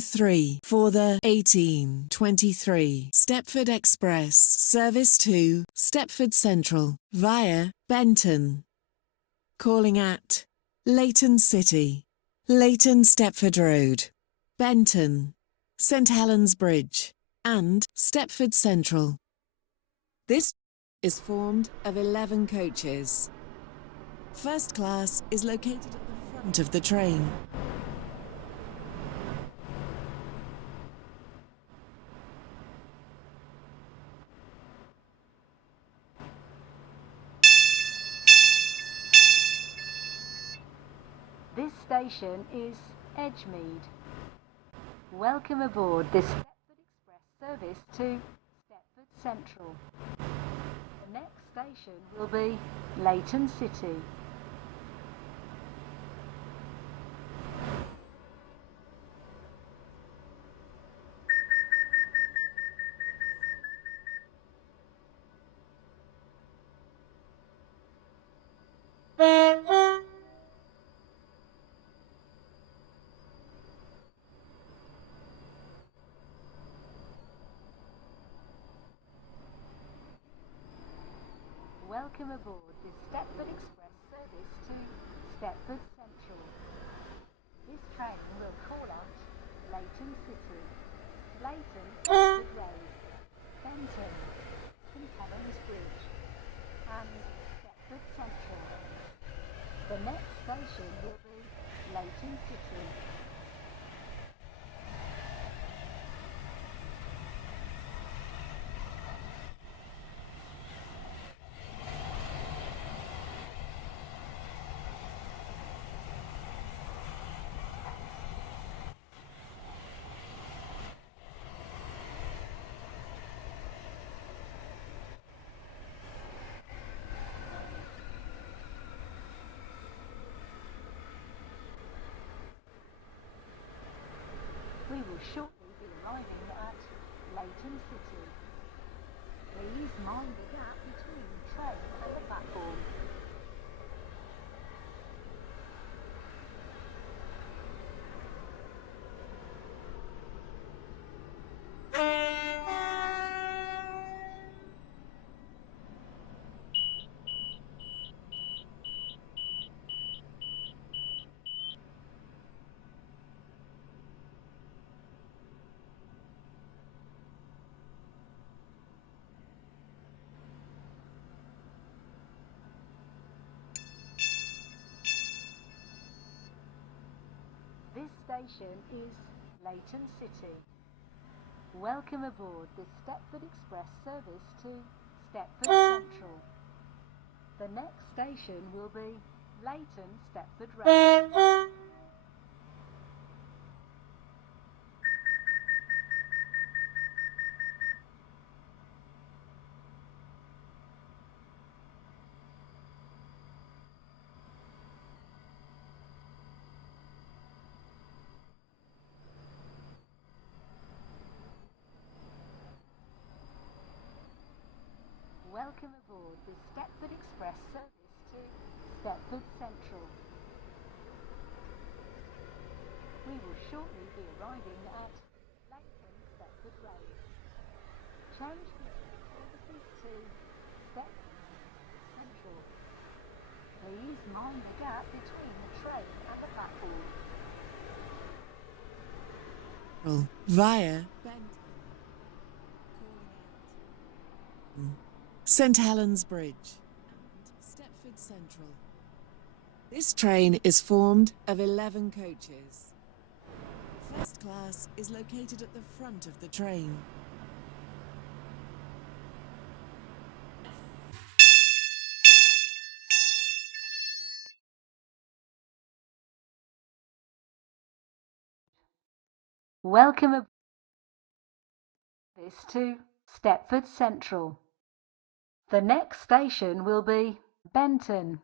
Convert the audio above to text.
3 for the 1823 Stepford Express service to Stepford Central via Benton. Calling at Leighton City, Leighton Stepford Road, Benton, St Helens Bridge and Stepford Central. This is formed of 11 coaches. First class is located at the front of the train. This station is Edgemead. Welcome aboard this Stepford Express service to Stepford Central. The next station will be Leighton City. Welcome aboard this Stepford Express service to Stepford Central. This train will call at Leighton City, Leighton Stepford Road, Benton, St Helens Bridge and Stepford Central. The next station will be Leighton City. We will shortly be arriving at Leighton City. Please mind the gap between the train and the platform. This station is Leighton City. Welcome aboard this Stepford Express service to Stepford Central. The next station will be Leighton Stepford Road. Welcome aboard the Stepford Express service to Stepford Central. We will shortly be arriving at Leighton Stepford Road. Change between services to Stepford Central. Please mind the gap between the train and the platform. Via Benton. St Helens Bridge and Stepford Central. This train is formed of 11 coaches. First class is located at the front of the train. Welcome aboard this to Stepford Central. The next station will be Benton.